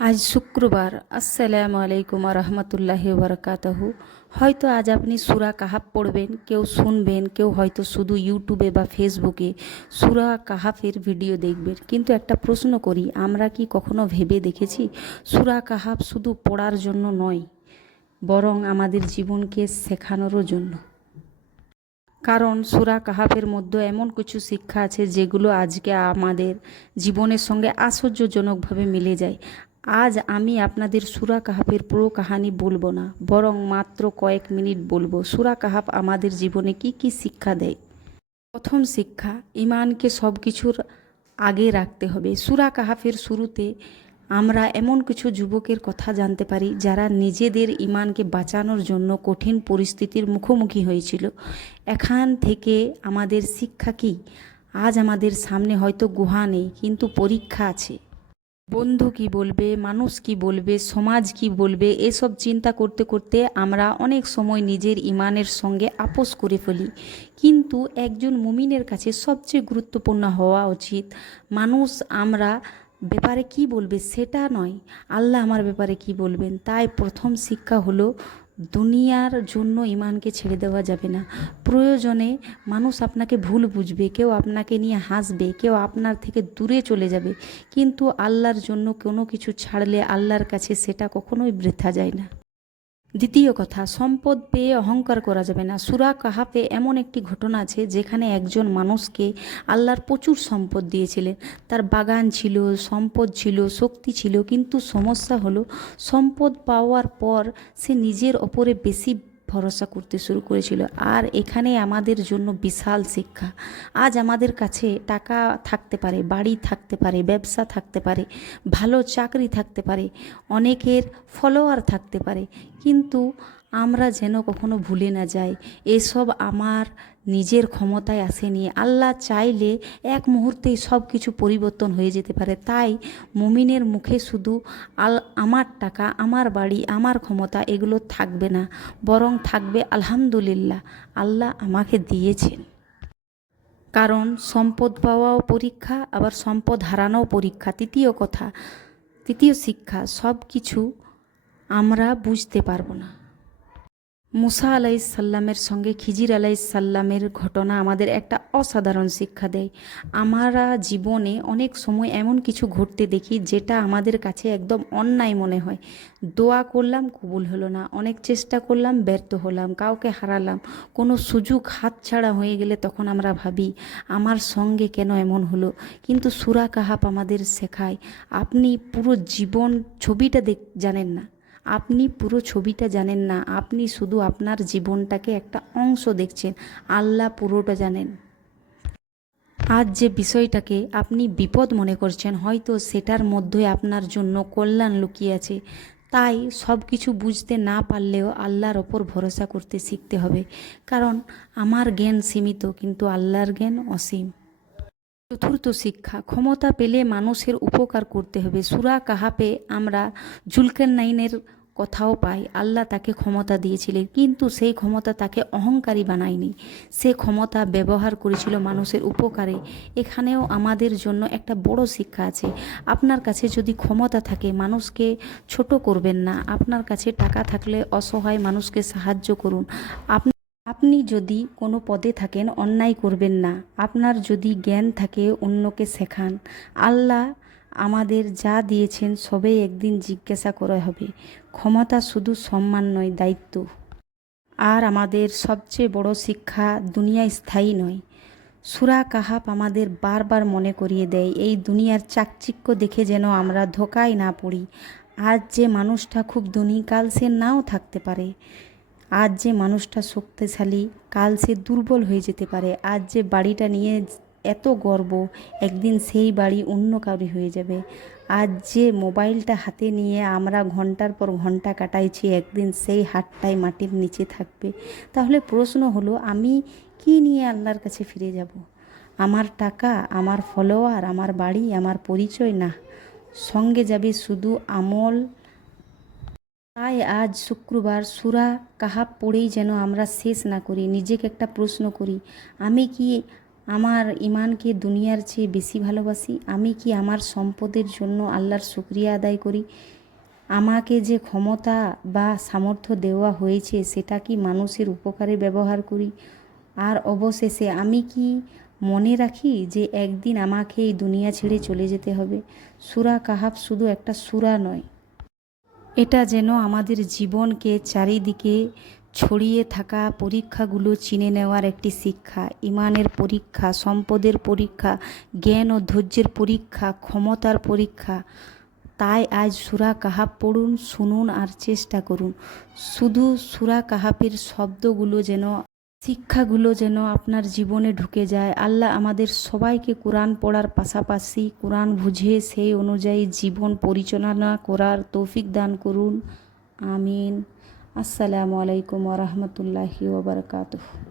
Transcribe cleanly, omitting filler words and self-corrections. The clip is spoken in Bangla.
আজ শুক্রবার। আসসালামু আলাইকুম রহমতুল্লাহি বারাকাতুহু। হয়তো আজ আপনি সূরা কাহাফ পড়বেন, কেউ শুনবেন, কেউ হয়তো শুধু ইউটিউবে বা ফেসবুকে সূরা কাহাফের ভিডিও দেখবেন। কিন্তু একটা প্রশ্ন করি, আমরা কি কখনো ভেবে দেখেছি সূরা কাহাফ শুধু পড়ার জন্য নয়, বরং আমাদের জীবনকে শেখানোরও জন্য। কারণ সূরা কাহাফের মধ্যে এমন কিছু শিক্ষা আছে যেগুলো আজকে আমাদের জীবনের সঙ্গে আশ্চর্যজনকভাবে মিলে যায়। আজ আমি আপনাদের সূরা কাহাফের পুরো কাহানি বলবো না, বরং মাত্র কয়েক মিনিট বলবো সূরা কাহাফ আমাদের জীবনে কি কি শিক্ষা দেয়। প্রথম শিক্ষা, ঈমানকে সব কিছুর আগে রাখতে হবে। সূরা কাহাফের শুরুতে আমরা এমন কিছু যুবকের কথা জানতে পারি যারা নিজেদের ঈমানকে বাঁচানোর জন্য কঠিন পরিস্থিতির মুখোমুখি হয়েছিল। এখান থেকে আমাদের শিক্ষা কি? আজ আমাদের সামনে হয়তো গুহা নেই, কিন্তু পরীক্ষা আছে। বন্ধু কি বলবে, মানুষ কি বলবে, সমাজ কি বলবে, এসব চিন্তা করতে করতে আমরা অনেক সময় নিজের ঈমানের সঙ্গে আপোস করে ফেলি। কিন্তু একজন মুমিনের কাছে সবচেয়ে গুরুত্বপূর্ণ হওয়া উচিত মানুষ আমরা ব্যাপারে কি বলবে সেটা নয়, আল্লাহ আমার ব্যাপারে কি বলবেন। তাই প্রথম শিক্ষা হলো দুনিয়ার জন্য ঈমানকে ছেড়ে দেওয়া যাবে না। প্রয়োজনে মানুষ আপনাকে ভুল বুঝবে, কেউ আপনাকে নিয়ে হাসবে, কেউ আপনার থেকে দূরে চলে যাবে, কিন্তু আল্লাহর জন্য কোনো কিছু ছাড়লে আল্লাহর কাছে সেটা কখনোই বৃথা যায় না। দ্বিতীয় কথা, সম্পদ পেয়ে অহংকার করা যাবে না। সূরা কাহাফে এমন একটি ঘটনা আছে যেখানে একজন মানুষকে আল্লাহর প্রচুর সম্পদ দিয়েছিলেন। তার বাগান ছিল, সম্পদ ছিল, শক্তি ছিল, কিন্তু সমস্যা হলো সম্পদ পাওয়ার পর সে নিজের ওপরে বেশি ভরসা করতে শুরু করেছিল। আর এখানে আমাদের জন্য বিশাল শিক্ষা। আজ আমাদের কাছে টাকা থাকতে পারে, বাড়ি থাকতে পারে, ব্যবসা থাকতে পারে, ভালো চাকরি থাকতে পারে, অনেকের ফলোয়ার থাকতে পারে, কিন্তু আমরা যেন কখনো ভুলে না যাই এসব আমার নিজের ক্ষমতায় আসেনি। আল্লাহ চাইলে এক মুহূর্তেই সব কিছু পরিবর্তন হয়ে যেতে পারে। তাই মুমিনের মুখে শুধু আমার টাকা, আমার বাড়ি, আমার ক্ষমতা এগুলো থাকবে না, বরং থাকবে আলহামদুলিল্লাহ, আল্লাহ আমাকে দিয়েছেন। কারণ সম্পদ পাওয়াও পরীক্ষা, আবার সম্পদ হারানোও পরীক্ষা। তৃতীয় শিক্ষা, সব কিছু আমরা বুঝতে পারবো না। মুসা আলাইসাল্লামের সঙ্গে খিজির আলাইসাল্লামের ঘটনা আমাদের একটা অসাধারণ শিক্ষা দেয়। আমরা জীবনে অনেক সময় এমন কিছু ঘটতে দেখি যেটা আমাদের কাছে একদম অন্যায় মনে হয়। দোয়া করলাম, কবুল হলো না, অনেক চেষ্টা করলাম, ব্যর্থ হলাম, কাউকে হারালাম, কোনো সুযোগ হাতছাড়া হয়ে গেলে তখন আমরা ভাবি আমার সঙ্গে কেন এমন হলো। কিন্তু সূরা কাহাফ আমাদের শেখায় আপনি পুরো জীবন ছবিটা জানেন না, আপনি পুরো ছবিটা জানেন না, আপনি শুধু আপনার জীবনটাকে একটা অংশ দেখছেন, আল্লাহ পুরোটা জানেন। আজ যে বিষয়টাকে আপনি বিপদ মনে করছেন, হয়তো সেটার মধ্যে আপনার জন্য কল্যাণ লুকিয়ে আছে। তাই সব কিছু বুঝতে না পারলেও আল্লাহর ওপর ভরসা করতে শিখতে হবে। কারণ আমার জ্ঞান সীমিত, কিন্তু আল্লাহর জ্ঞান অসীম। চতুর্থ শিক্ষা, ক্ষমতা পেলে মানুষের উপকার করতে হবে। সূরা কাহাফে আমরা জুলকারনাইনের কথাও পাই। আল্লাহ তাকে ক্ষমতা দিয়েছিলেন, কিন্তু সেই ক্ষমতা তাকে অহংকারী বানায়নি, সে ক্ষমতা ব্যবহার করেছিল মানুষের উপকারে। এখানেও আমাদের জন্য একটা বড় শিক্ষা আছে। আপনার কাছে যদি ক্ষমতা থাকে, মানুষকে ছোট করবেন না। আপনার কাছে টাকা থাকলে অসহায় মানুষকে সাহায্য করুন। আপনি যদি কোনো পদে থাকেন, অন্যায় করবেন না। আপনার যদি জ্ঞান থাকে, অন্যকে শেখান। আল্লাহ আমাদের যা দিয়েছেন সবেই একদিন জিজ্ঞাসা করা হবে। ক্ষমতা শুধু সম্মান নয়, দায়িত্ব। আর আমাদের সবচেয়ে বড় শিক্ষা, দুনিয়া স্থায়ী নয়। সূরা কাহাফ আমাদের বারবার মনে করিয়ে দেয় এই দুনিয়ার চাকচিক্য দেখে যেন আমরা ধোঁকায় না পড়ি। আজ যে মানুষটা খুব ধনী, কাল সে নাও থাকতে পারে। আজ যে মানুষটা শক্তিশালী, কাল সে দুর্বল হয়ে যেতে পারে। আজ যে বাড়িটা নিয়ে এত গর্ব, একদিন সেই বাড়ি অন্য কাউরি হয়ে যাবে। আজ যে মোবাইলটা হাতে নিয়ে আমরা ঘন্টার পর ঘন্টা কাটাইছি, একদিন সেই হাতটাই মাটির নিচে থাকবে। তাহলে প্রশ্ন হলো, আমি কি নিয়ে আল্লাহর কাছে ফিরে যাব? আমার টাকা, আমার ফলোয়ার, আমার বাড়ি, আমার পরিচয়? না, সঙ্গে যাবে শুধু আমল। তাই আজ শুক্রবার সূরা কাহাফ পড়েই যেন আমরা শেষ না করি, নিজেকে একটা প্রশ্ন করি, আমি কি আমার ইমানকে দুনিয়ার চেয়ে বেশি ভালোবাসি? আমি কি আমার সম্পদের জন্য আল্লাহর শুকরিয়া আদায় করি? আমাকে যে ক্ষমতা বা সামর্থ্য দেওয়া হয়েছে সেটা কি মানুষের উপকারে ব্যবহার করি? আর অবশেষে আমি কি মনে রাখি যে একদিন আমাকে এই দুনিয়া ছেড়ে চলে যেতে হবে? সূরা কাহাফ শুধু একটা সূরা নয়, এটা যেন আমাদের জীবনকে চারিদিকে ছড়িয়ে থাকা পরীক্ষাগুলো চিনে নেওয়ার একটি শিক্ষা, ইমানের পরীক্ষা, সম্পদের পরীক্ষা, জ্ঞান ও ধৈর্যের পরীক্ষা, ক্ষমতার পরীক্ষা। তাই আজ সূরা কাহাফ পড়ুন, শুনুন আর চেষ্টা করুন। শুধু সূরা কাহাফের শব্দগুলো যেন, শিক্ষাগুলো যেন আপনার জীবনে ঢুকে যায়। আল্লাহ আমাদের সবাইকে কোরআন পড়ার পাশাপাশি কোরআন বুঝে সেই অনুযায়ী জীবন পরিচালনা করার তৌফিক দান করুন। আমিন। আসসালামু আলাইকুম ওয়া রাহমাতুল্লাহি ওয়া বারাকাতুহু।